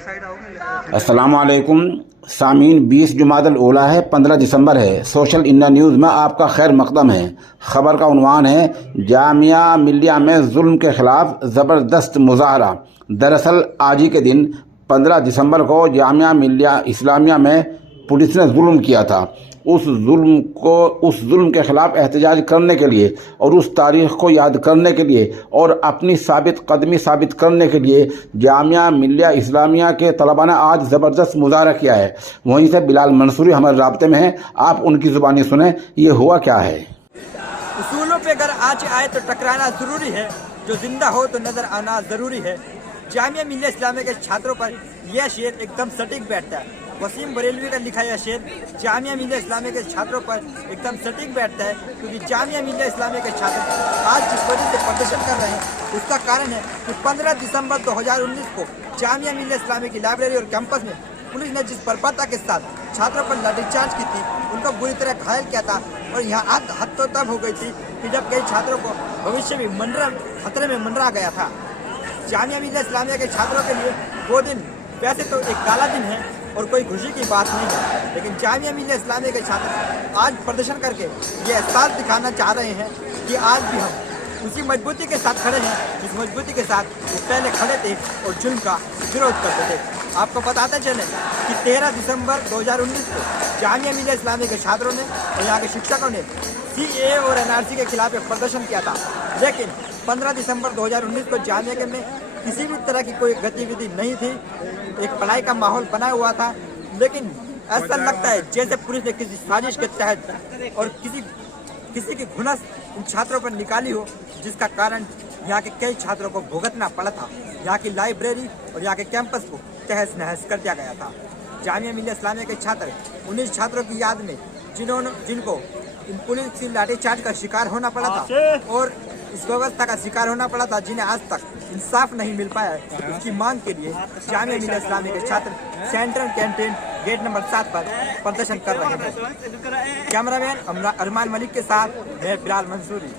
अस्सलाम वालेकुम सामीन, 20 जुमादल ओला है, 15 दिसंबर है। सोशल इंडिया न्यूज़ में आपका खैर मकदम है। खबर का उन्वान है, जामिया मिल्लिया में जुल्म के खिलाफ ज़बरदस्त मुजाहरा। दरअसल आज ही के दिन 15 दिसंबर को जामिया मिल्लिया इस्लामिया में पुलिस ने जुल्म किया था। उस जुल्म के खिलाफ एहतजाज करने के लिए और उस तारीख़ को याद करने के लिए और अपनी कदमी साबित करने के लिए जामिया मिल्लिया इस्लामिया के तलबा ने आज ज़बरदस्त मुजाहरा किया है। वहीं से बिलाल मंसूरी हमारे राब्ते में हैं, आप उनकी ज़ुबानी सुने, ये हुआ क्या है। उसूलों पे अगर आज आए तो टकराना ज़रूरी है, जो जिंदा हो तो नज़र आना ज़रूरी है। जामिया मिल्लिया इस्लामिया के छात्रों पर यह शेर एकदम सटीक बैठता है। वसीम बरेलवी का लिखा यह शेर जामिया मिल्लिया इस्लामिया के छात्रों पर एकदम सटीक बैठता है, क्योंकि जामिया मिल्लिया इस्लामिया के छात्र आज जिस वजह से प्रदर्शन कर रहे हैं उसका कारण है कि 15 दिसंबर 2019 को जामिया मिल्लिया इस्लामिया की लाइब्रेरी और कैंपस में पुलिस ने जिस बर्बरता के साथ छात्रों पर लाठीचार्ज की थी, उनको बुरी तरह घायल किया था। और यहाँ हद तो तब हो गई थी कि जब कई छात्रों को भविष्य में खतरे में मंडरा गया था। जामिया मिल्लिया इस्लामिया के छात्रों के लिए वो दिन वैसे तो एक काला दिन है और कोई खुशी की बात नहीं है, लेकिन जामिया मिल्लिया इस्लामिया के छात्र आज प्रदर्शन करके ये एहसास दिखाना चाह रहे हैं कि आज भी हम उसी मजबूती के साथ खड़े हैं जिस मजबूती के साथ वो पहले खड़े थे और जुल्म का विरोध करते थे। आपको बताते चलें कि 13 दिसंबर 2019 को जामिया मिल्लिया इस्लामिया के छात्रों ने और यहाँ के शिक्षकों ने CAA और NRC के खिलाफ एक प्रदर्शन किया था, लेकिन 15 दिसंबर 2019 को जामिया में किसी भी तरह की कोई गतिविधि नहीं थी। एक पढ़ाई का माहौल बना हुआ था, लेकिन ऐसा लगता है जैसे पुलिस ने किसी साजिश के तहत और किसी की घुनस इन छात्रों पर निकाली हो, जिसका कारण यहाँ के कई छात्रों को भुगतना पड़ा था। यहाँ की लाइब्रेरी और यहाँ के कैंपस को तहस नहस कर दिया गया था। जामिया मिल्लिया इस्लामिया के छात्र 19 छात्रों की याद में जिनको इन पुलिस की लाठीचार्ज का शिकार होना पड़ा था और इस व्यवस्था का शिकार होना पड़ा था, जिन्हें आज तक इंसाफ नहीं मिल पाया है, उसकी मांग के लिए जामिया मिल्लिया इस्लामिया के छात्र सेंट्रल कैंटीन गेट नंबर 7 पर प्रदर्शन कर रहे हैं। कैमरामैन अरमान मलिक के साथ मैं बिलाल मंसूरी।